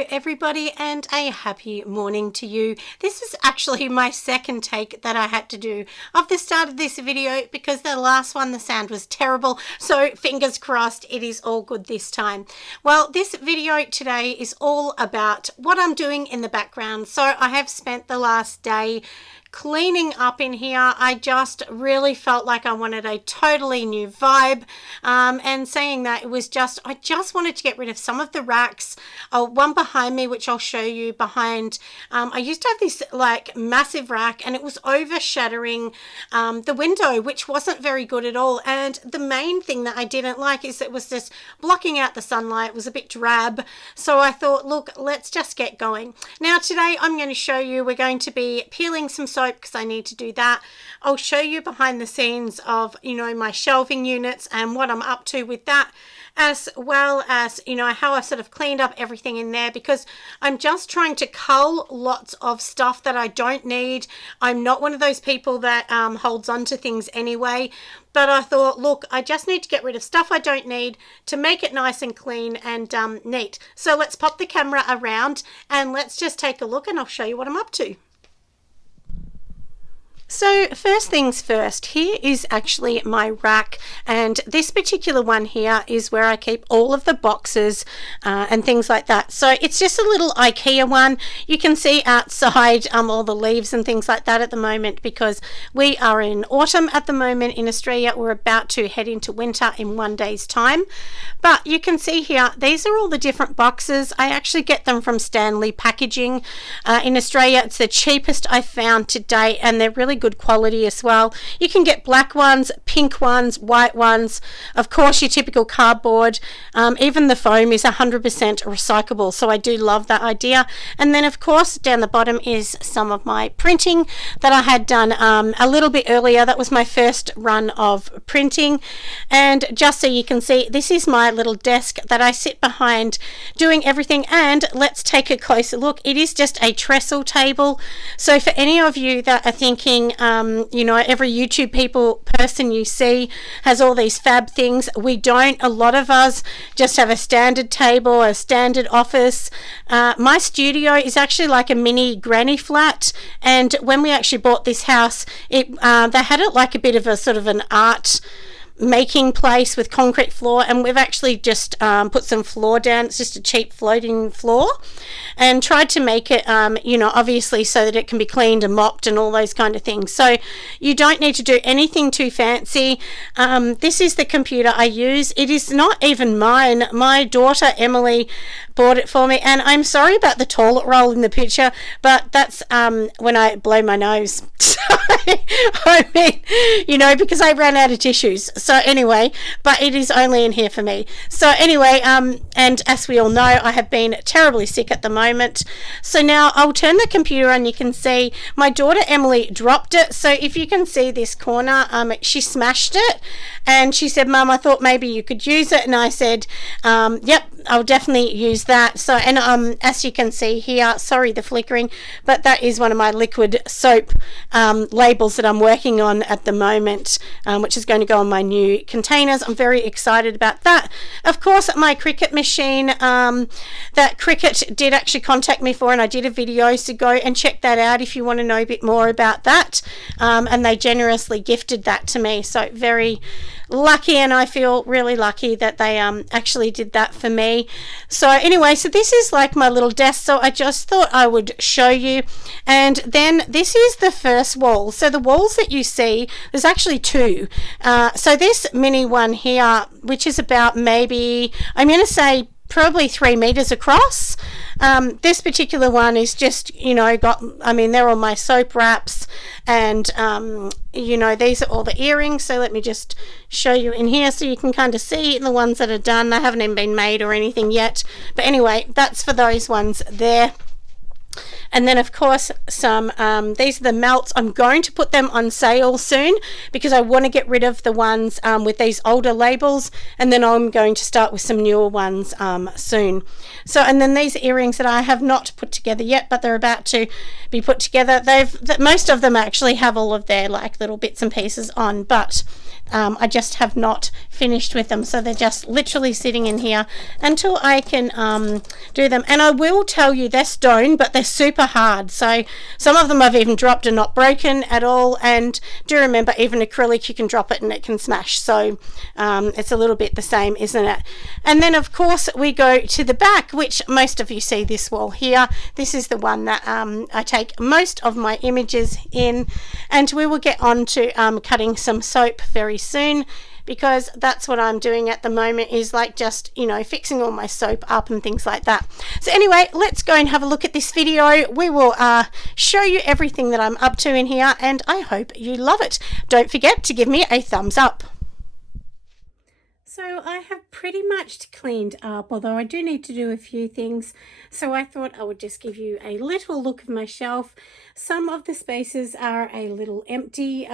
Hello everybody, and a happy morning to you. This is actually my second take that I had to do of the start of this video because the last one, the sound was terrible, so fingers crossed it is all good this time. Well, this video today is all about what I'm doing in the background. So I have spent the last day cleaning up in here. I just really felt like I wanted a totally new vibe, and saying that, it was just, I just wanted to get rid of some of the racks. One behind me, which I'll show you behind, I used to have this like massive rack and it was overshadowing the window, which wasn't very good at all. And the main thing that I didn't like is it was just blocking out the sunlight. It was a bit drab, so I thought, look, let's just get going. Now today I'm going to show you, we're going to be peeling some soap because I need to do that. I'll show you behind the scenes of, you know, my shelving units and what I'm up to with that, as well as, you know, how I've sort of cleaned up everything in there, because I'm just trying to cull lots of stuff that I don't need. I'm not one of those people that holds on to things anyway, but I thought, look, I just need to get rid of stuff I don't need to make it nice and clean and neat. So let's pop the camera around and let's just take a look and I'll show you what I'm up to. So first things first, here is actually my rack, and this particular one here is where I keep all of the boxes and things like that. So it's just a little IKEA one. You can see outside all the leaves and things like that at the moment, because we are in autumn at the moment in Australia. We're about to head into winter in 1 day's time. But you can see here, these are all the different boxes. I actually get them from Stanley Packaging in Australia. It's the cheapest I found to date, and they're really good quality as well. You can get black ones, pink ones, white ones, of course your typical cardboard. Even the foam is 100% recyclable, so I do love that idea. And then of course down the bottom is some of my printing that I had done a little bit earlier. That was my first run of printing, and just so you can see, this is my little desk that I sit behind doing everything. And let's take a closer look. It is just a trestle table. So for any of you that are thinking, you know, every YouTube person you see has all these fab things, we don't. A lot of us just have a standard table, a standard office. My studio is actually like a mini granny flat, and when we actually bought this house, they had it like a bit of a sort of an art making place with concrete floor, and we've actually just put some floor down. It's just a cheap floating floor, and tried to make it you know, obviously so that it can be cleaned and mopped and all those kind of things. So you don't need to do anything too fancy. This is the computer I use. It is not even mine. My daughter Emily bought it for me, and I'm sorry about the toilet roll in the picture, but that's when I blow my nose. I mean, you know, because I ran out of tissues. So anyway, but it is only in here for me. So anyway, and as we all know, I have been terribly sick at the moment. So now I'll turn the computer on. You can see my daughter Emily dropped it. So if you can see this corner, she smashed it, and she said, "Mum, I thought maybe you could use it." And I said, "Yep, I'll definitely use that." So, and as you can see here, sorry the flickering, but that is one of my liquid soap labels that I'm working on at the moment, which is going to go on my new containers. I'm very excited about that. Of course, my Cricut machine, that Cricut did actually contact me for, and I did a video, so go and check that out if you want to know a bit more about that. And they generously gifted that to me, so very lucky, and I feel really lucky that they actually did that for me. So anyway, so this is like my little desk, so I just thought I would show you. And then this is the first wall. So the walls that you see, there's actually two. So this mini one here, which is about maybe, I'm going to say probably 3 meters across. This particular one is just, you know, I mean, they're all my soap wraps, and you know, these are all the earrings. So let me just show you in here so you can kind of see the ones that are done. They haven't even been made or anything yet, but anyway, that's for those ones there. And then of course some these are the melts. I'm going to put them on sale soon because I want to get rid of the ones with these older labels, and then I'm going to start with some newer ones soon. So, and then these earrings that I have not put together yet, but they're about to be put together. Most of them actually have all of their like little bits and pieces on, but I just have not finished with them, so they're just literally sitting in here until I can do them. And I will tell you, they're stone, but they're super hard, so some of them I've even dropped and not broken at all. And do remember, even acrylic, you can drop it and it can smash, so it's a little bit the same, isn't it? And then of course we go to the back, which most of you see this wall here. This is the one that I take most of my images in, and we will get on to cutting some soap very soon, because that's what I'm doing at the moment, is like just, you know, fixing all my soap up and things like that. So anyway, let's go and have a look at this video. We will show you everything that I'm up to in here, and I hope you love it. Don't forget to give me a thumbs up. So I have pretty much cleaned up, although I do need to do a few things. So I thought I would just give you a little look of my shelf. Some of the spaces are a little empty,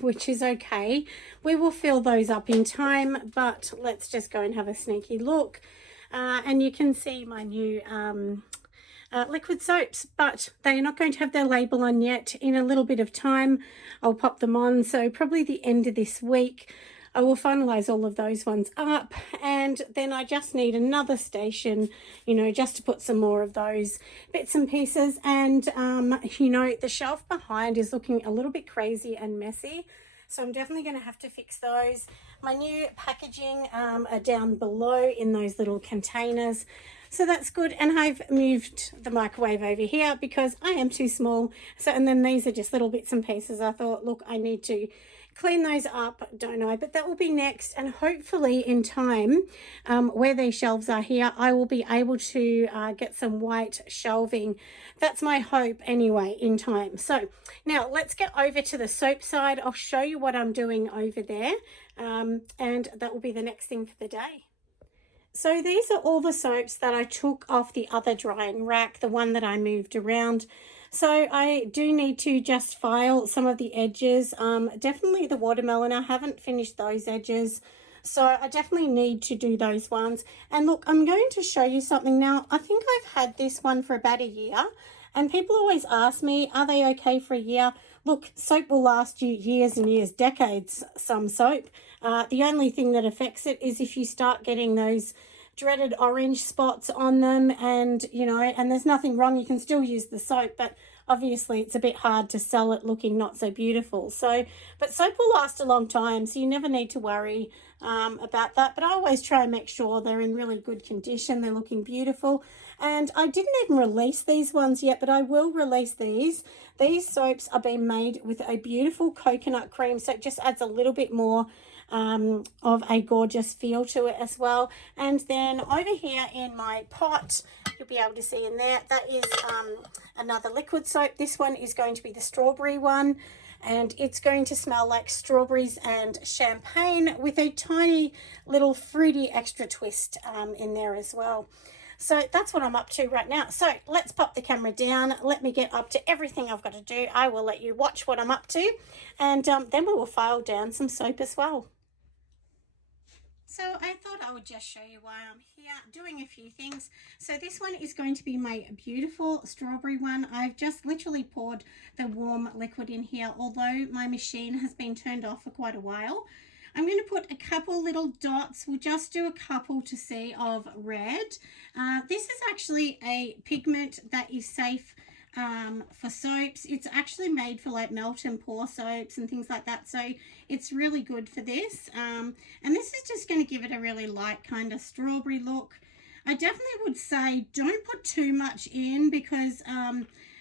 which is okay. We will fill those up in time, but let's just go and have a sneaky look. And you can see my new liquid soaps, but they are not going to have their label on yet. In a little bit of time, I'll pop them on. So probably the end of this week, I will finalize all of those ones up, and then I just need another station, you know, just to put some more of those bits and pieces. And you know, the shelf behind is looking a little bit crazy and messy, so I'm definitely going to have to fix those. My new packaging are down below in those little containers, so that's good. And I've moved the microwave over here because I am too small. So, and then these are just little bits and pieces. I thought, look, I need to clean those up, don't I? But that will be next, and hopefully in time, where these shelves are here, I will be able to get some white shelving. That's my hope anyway, in time. So now let's get over to the soap side. I'll show you what I'm doing over there, and that will be the next thing for the day. So these are all the soaps that I took off the other drying rack, the one that I moved around. So I do need to just file some of the edges. Definitely the watermelon, I haven't finished those edges, so I definitely need to do those ones. And look, I'm going to show you something now. I think I've had this one for about a year, and people always ask me, are they okay for a year? Look, soap will last you years and years, decades, some soap. The only thing that affects it is if you start getting those dreaded orange spots on them, and you know, and there's nothing wrong, you can still use the soap, but obviously it's a bit hard to sell it looking not so beautiful. So, but soap will last a long time, so you never need to worry about that. But I always try and make sure they're in really good condition, they're looking beautiful. And I didn't even release these ones yet, but I will release these. These soaps are being made with a beautiful coconut cream, so it just adds a little bit more of a gorgeous feel to it as well. And then over here in my pot, you'll be able to see in there, that is another liquid soap. This one is going to be the strawberry one, and it's going to smell like strawberries and champagne with a tiny little fruity extra twist in there as well. So that's what I'm up to right now. So let's pop the camera down. Let me get up to everything I've got to do. I will let you watch what I'm up to, and then we will file down some soap as well. So I thought I would just show you why I'm here doing a few things. So this one is going to be my beautiful strawberry one. I've just literally poured the warm liquid in here, although my machine has been turned off for quite a while. I'm going to put a couple little dots. We'll just do a couple to see of red. This is actually a pigment that is safe for soaps. It's actually made for like melt and pour soaps and things like that, so it's really good for this. And this is just going to give it a really light kind of strawberry look. I definitely would say don't put too much in, because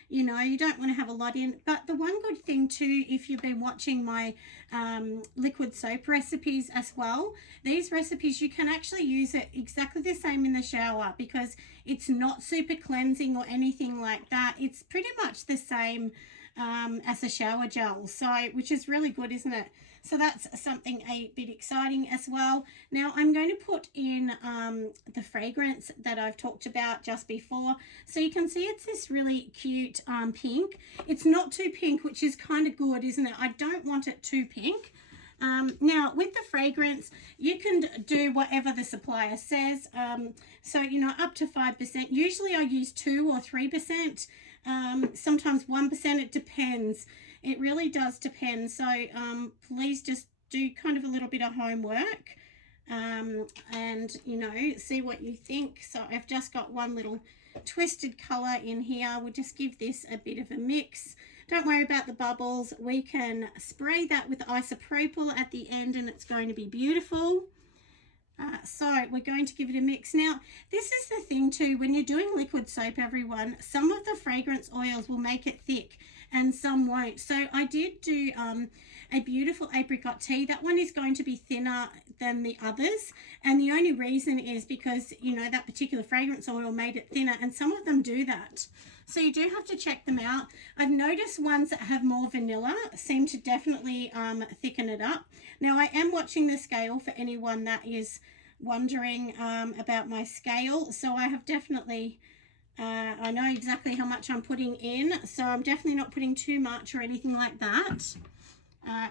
you know, you don't want to have a lot in. But the one good thing too, if you've been watching my liquid soap recipes as well, these recipes, you can actually use it exactly the same in the shower, because it's not super cleansing or anything like that. It's pretty much the same as a shower gel, so which is really good, isn't it? So that's something a bit exciting as well. Now I'm going to put in the fragrance that I've talked about just before. So you can see it's this really cute pink. It's not too pink, which is kind of good, isn't it? I don't want it too pink. Now with the fragrance, you can do whatever the supplier says. So, you know, up to 5%. Usually I use 2 or 3%. Sometimes 1%, it depends. It really does depend. So please just do kind of a little bit of homework and, you know, see what you think. So I've just got one little twisted colour in here. We'll just give this a bit of a mix. Don't worry about the bubbles. We can spray that with isopropyl at the end and it's going to be beautiful. So we're going to give it a mix. Now, this is the thing too, when you're doing liquid soap, everyone, some of the fragrance oils will make it thick and some won't. So I did do a beautiful apricot tea. That one is going to be thinner than the others. And the only reason is because, you know, that particular fragrance oil made it thinner, and some of them do that. So you do have to check them out. I've noticed ones that have more vanilla seem to definitely thicken it up. Now, I am watching the scale for anyone that is wondering about my scale. So I have definitely, I know exactly how much I'm putting in. So I'm definitely not putting too much or anything like that.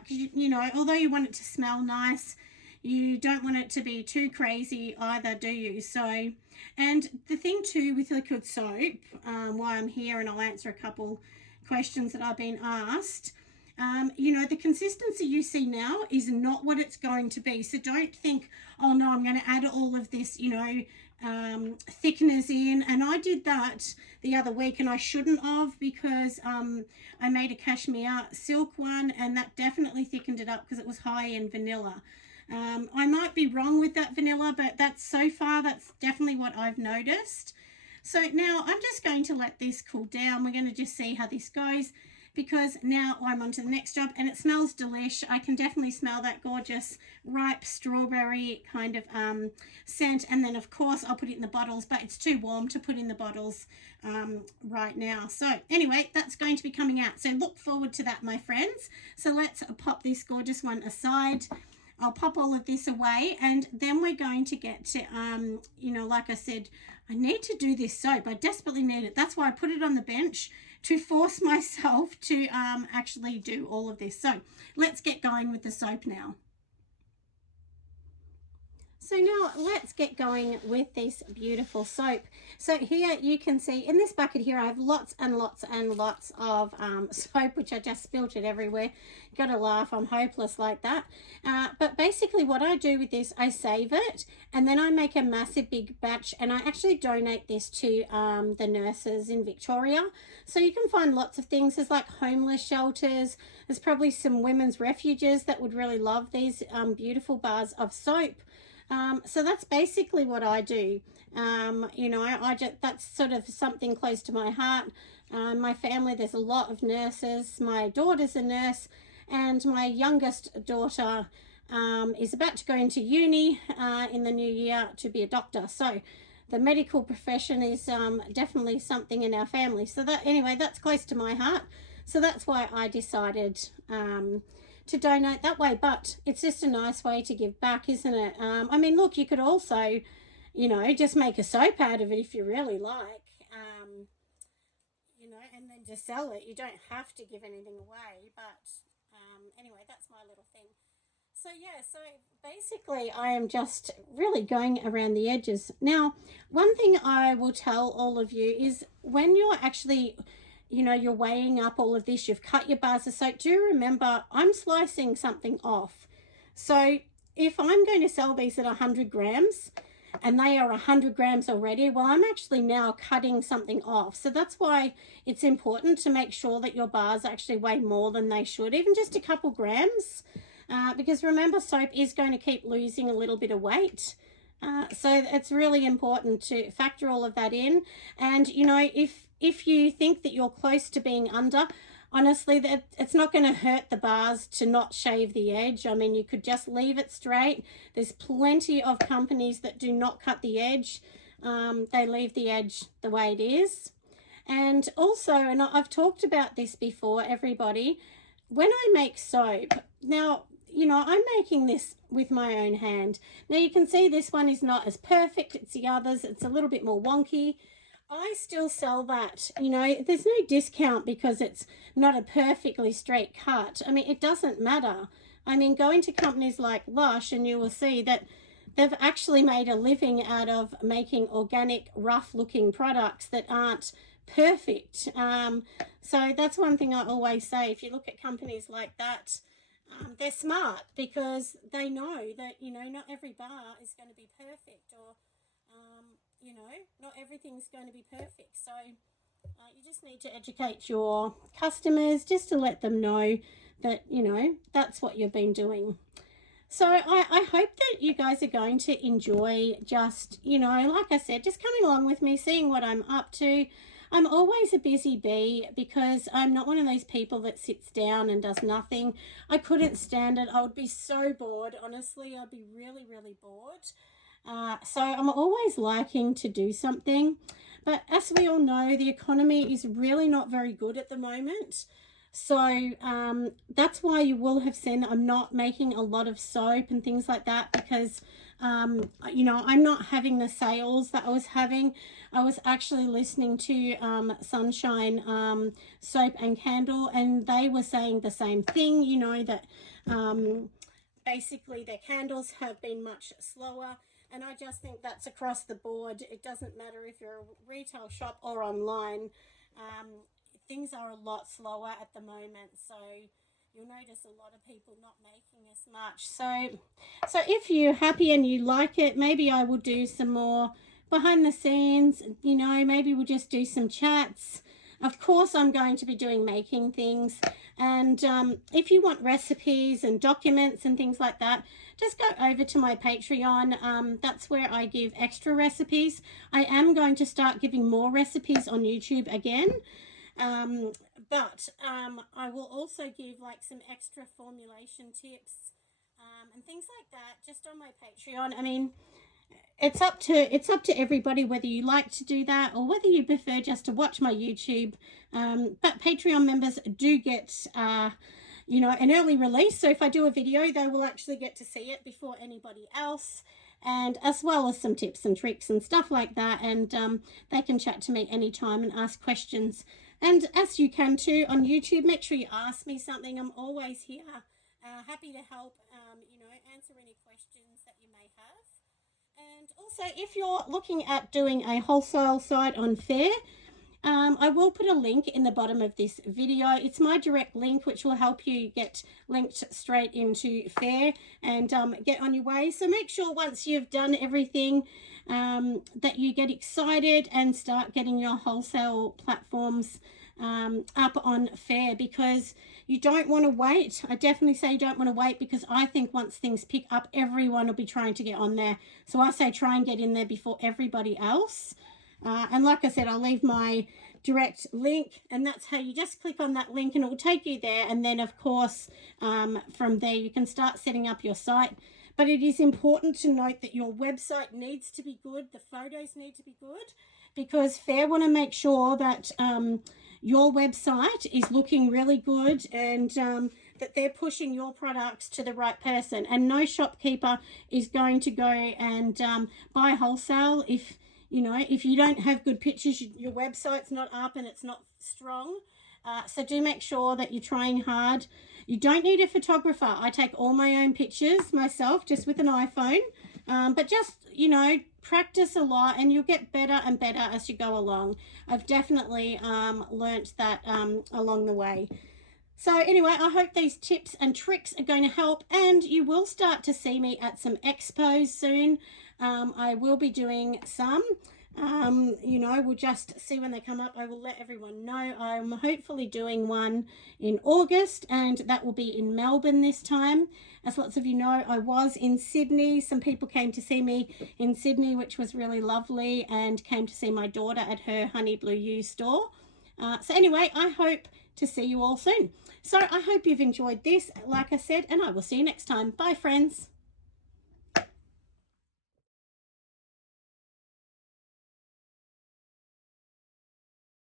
Because, you know, although you want it to smell nice, you don't want it to be too crazy either, do you? So, and the thing too with liquid soap, why I'm here, and I'll answer a couple questions that I've been asked, you know, the consistency you see now is not what it's going to be. So don't think, oh no, I'm going to add all of this, you know, thickeners in. And I did that the other week and I shouldn't have, because I made a cashmere silk one and that definitely thickened it up because it was high in vanilla. I might be wrong with that vanilla, but that's definitely what I've noticed. So now I'm just going to let this cool down. We're going to just see how this goes, because now I'm on to the next job and it smells delish. I can definitely smell that gorgeous ripe strawberry kind of scent. And then of course I'll put it in the bottles, but it's too warm to put in the bottles right now. So anyway, that's going to be coming out. So look forward to that, my friends. So let's pop this gorgeous one aside. I'll pop all of this away, and then we're going to get to, you know, like I said, I need to do this soap. I desperately need it. That's why I put it on the bench, to force myself to actually do all of this. So let's get going with the soap now. So now let's get going with this beautiful soap. So here you can see in this bucket here, I have lots and lots and lots of soap, which I just spilt it everywhere. Gotta laugh, I'm hopeless like that. But basically what I do with this, I save it and then I make a massive big batch, and I actually donate this to the nurses in Victoria. So you can find lots of things. There's like homeless shelters. There's probably some women's refuges that would really love these beautiful bars of soap. So that's basically what I do. You know, I just, that's sort of something close to my heart. My family, there's a lot of nurses. My daughter's a nurse, and my youngest daughter is about to go into uni in the new year to be a doctor. So the medical profession is definitely something in our family. So that, anyway, that's close to my heart. So that's why I decided to donate that way. But it's just a nice way to give back, isn't it? I mean, look, you could also, you know, just make a soap out of it if you really like, you know, and then just sell it. You don't have to give anything away, but anyway, that's my little thing. So yeah, so basically I am just really going around the edges. Now, one thing I will tell all of you is when you're actually, you know, you're weighing up all of this, you've cut your bars of soap, do remember I'm slicing something off. So if I'm going to sell these at 100 grams and they are 100 grams already, well, I'm actually now cutting something off. So that's why it's important to make sure that your bars actually weigh more than they should, even just a couple grams, because remember, soap is going to keep losing a little bit of weight. So it's really important to factor all of that in. And, you know, if you think that you're close to being under, honestly, that it's not going to hurt the bars to not shave the edge. I mean, you could just leave it straight. There's plenty of companies that do not cut the edge. They leave the edge the way it is. And also, and I've talked about this before, everybody, when I make soap, now, you know, I'm making this with my own hand. Now you can see this one is not as perfect as the others. It's a little bit more wonky. I still sell that, you know, there's no discount because it's not a perfectly straight cut. I mean, it doesn't matter. I mean, go into companies like Lush and you will see that they've actually made a living out of making organic, rough looking products that aren't perfect. So that's one thing I always say. If you look at companies like that, they're smart because they know that, you know, not every bar is going to be perfect, or you know, not everything's going to be perfect. So you just need to educate your customers just to let them know that, you know, that's what you've been doing. So I hope that you guys are going to enjoy just, you know, like I said, just coming along with me, seeing what I'm up to. I'm always a busy bee because I'm not one of those people that sits down and does nothing. I couldn't stand it. I would be so bored. Honestly, I'd be really, really bored. So I'm always liking to do something. But as we all know, the economy is really not very good at the moment. So that's why you will have seen I'm not making a lot of soap and things like that, because you know, I'm not having the sales that I was having. I was actually listening to Sunshine Soap and Candle, and they were saying the same thing, you know, that basically their candles have been much slower. And I just think that's across the board. It doesn't matter if you're a retail shop or online. Things are a lot slower at the moment, so you'll notice a lot of people not making as much. So if you're happy and you like it, maybe I will do some more behind the scenes, you know, maybe we'll just do some chats. Of course, I'm going to be doing making things. And if you want recipes and documents and things like that, just go over to my Patreon. That's where I give extra recipes. I am going to start giving more recipes on YouTube again. But I will also give like some extra formulation tips and things like that just on my Patreon. I mean, it's up to everybody whether you like to do that or whether you prefer just to watch my YouTube. But Patreon members do get you know, an early release. So if I do a video, they will actually get to see it before anybody else, and as well as some tips and tricks and stuff like that. And they can chat to me anytime and ask questions. And as you can too on YouTube, make sure you ask me something. I'm always here, happy to help, you know, answer any questions that you may have. And also, if you're looking at doing a wholesale site on Fair, I will put a link in the bottom of this video. It's my direct link, which will help you get linked straight into Fair and get on your way. So make sure once you've done everything that you get excited and start getting your wholesale platforms up on Fair, because you don't want to wait. I definitely say you don't want to wait, because I think once things pick up, everyone will be trying to get on there. So I say try and get in there before everybody else. And like I said, I'll leave my direct link, and that's how you just click on that link and it will take you there. And then, of course, from there you can start setting up your site. But it is important to note that your website needs to be good. The photos need to be good, because Fair want to make sure that your website is looking really good, and that they're pushing your products to the right person. And no shopkeeper is going to go and buy wholesale if, you know, if you don't have good pictures, your website's not up and it's not strong. So do make sure that you're trying hard. You don't need a photographer. I take all my own pictures myself, just with an iPhone. But just, you know, practice a lot and you'll get better and better as you go along. I've definitely learnt that along the way. So anyway, I hope these tips and tricks are going to help, and you will start to see me at some expos soon. I will be doing some. You know, we'll just see when they come up. I will let everyone know. I'm hopefully doing one in August, and that will be in Melbourne this time. As lots of you know, I was in Sydney. Some people came to see me in Sydney, which was really lovely, and came to see my daughter at her Honey Blue U store. So anyway, I hope to see you all soon. So I hope you've enjoyed this, like I said, and I will see you next time. Bye, friends.